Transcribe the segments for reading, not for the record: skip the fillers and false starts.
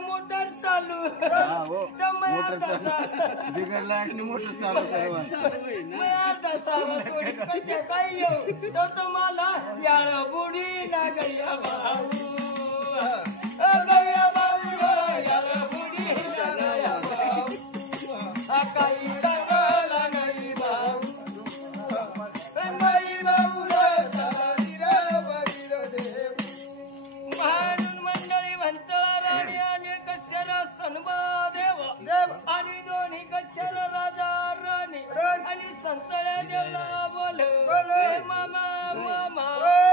Motor चालू बिघडला motor चालू करवा मैं आता सावा सोडी कशा काय येऊ तो तुम्हाला याळ बुडी ना गया भाऊ गया भाऊ याळ बुडी ना गया भाऊ काही सांगायला नाही भाऊ बाई भाऊ महान मंडळी म्हणतळा राणी आणि कश्यरा सन्मादेव आणि दोन्ही कश्यरा राजा राणी आणि संतळ्या जेवला बोल मामा मामा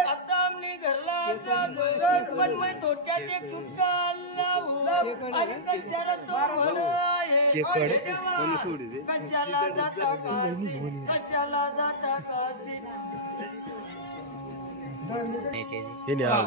आता आम्ही घरला जातो पण मी थोडक्यात एक सुटका लावू आणि कश्यरा तो म्हण आहे कशाला जाता काशी कशाला जाता काशी Ini harus. आणि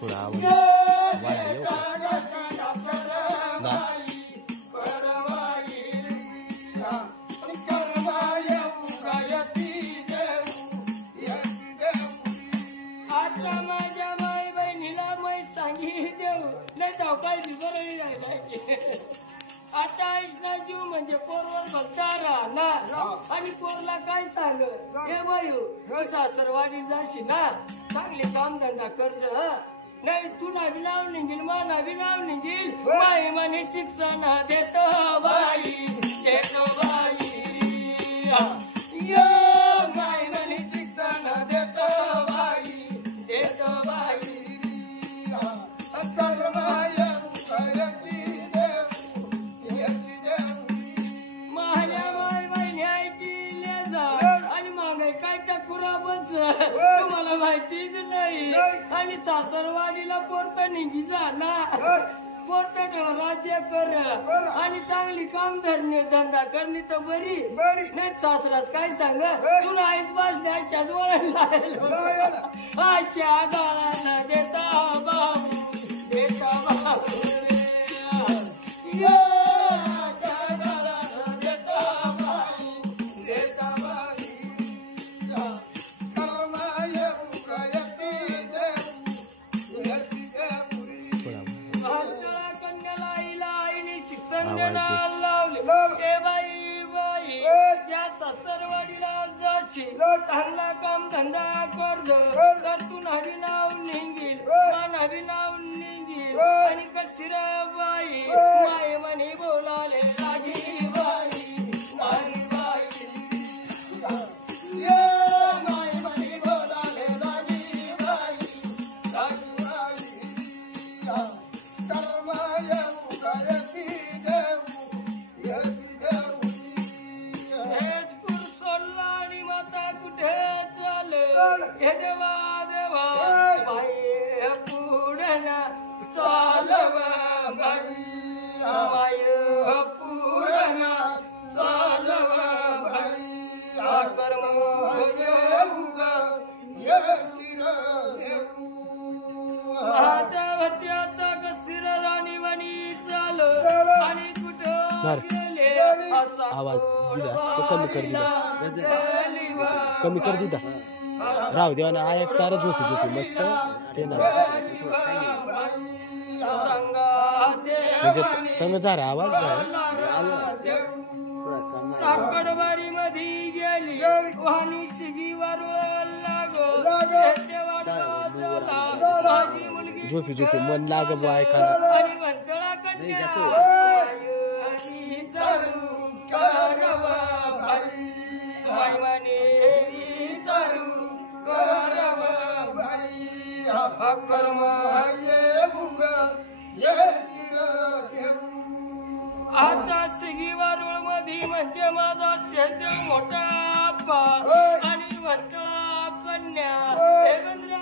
थोडा आवाज वाढायला येऊ का? ना. आता माझ्या माई बहिणीला मै सांगी देऊ लय धावकाय बिघडली नाही पाहिजे. आता ऐकला जीव म्हणजे पोरवर भक्तारा ना आणि पोरला काय सांग हे बायू तू सासरवाडी जाशी ना चांगले काम धंदा कर्ज नाही तू नावी नाव निघील मा नावी नाव निघील बाई म्हणे शिक्षण देतो बाई देतो बाई यो बाई म्हणे शिक्षण देतो बाई देतो बाई माझ्या बाई बहिणी ऐकले जा आणि मागे काय टकुरा बस तुम्हाला माहितीच नाही आणि सासरवाडीला पोरत निघी जा ना पोरत ठेव राज्य कर आणि चांगली काम धरणे धंदा करणे तर बरी नाही सासराच काय सांग तुला आईच बसण्याच्याच वळायला आजच्या गाळाला देता बाबू देता बाबू चांगला काम धंदा कर्ज तर तू नवी नाव निघील नवी नाव निघील आणि कशी बाई माय म्हणे बोलाले लागी बाई माई बाई माय म्हणे बोलाले लागी बाई लागी हे देवा देवा बाई पुढना चालव बाई बाई पुढना चालव बाई कर्म आता कसिर राणी वनी चाल आणि कुठं गेले आवाज दिला तो कमी कर दिदा राहू देवा ना आय तार झोपी झोपी मस्त ते ना म्हणजे तंग झाला आवाज साकडवारी मध्ये गेली वाणी सिगी वारुळ लागो माझी मुलगी झोपी झोपी मन लाग ऐकायला आणि वंचळा कन्या कर्म आता सिगी वारुळ मध्ये म्हणजे माझा शेत मोठा आप्पा आणि वंचळा कन्या देवेंद्र